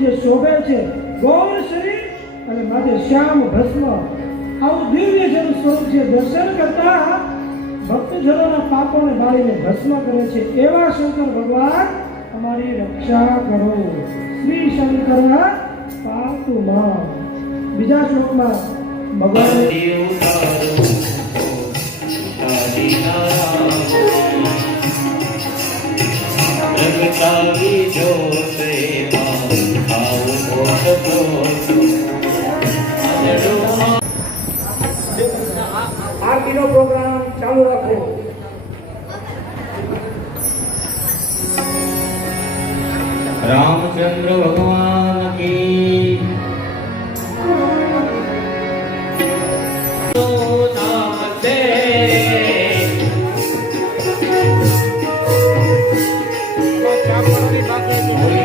જે શોભે છે ગૌર શરીર અને માથે શ્યામ ભસ્મ, આવું દિવ્ય જેનું સ્વરૂપ છે. દર્શન કરતા ભક્તજનોના પાપોને બાળીને ભસ્મ કરે છે એવા શંકર ભગવાન અમારી રક્ષા કરો. શ્રી શંકર પાતુ માં. બીજા શ્લોકમાં ભગવાન આરતીનો પ્રોગ્રામ ચાલુ રાખો. रामचंद्र भगवान की नमस्ते।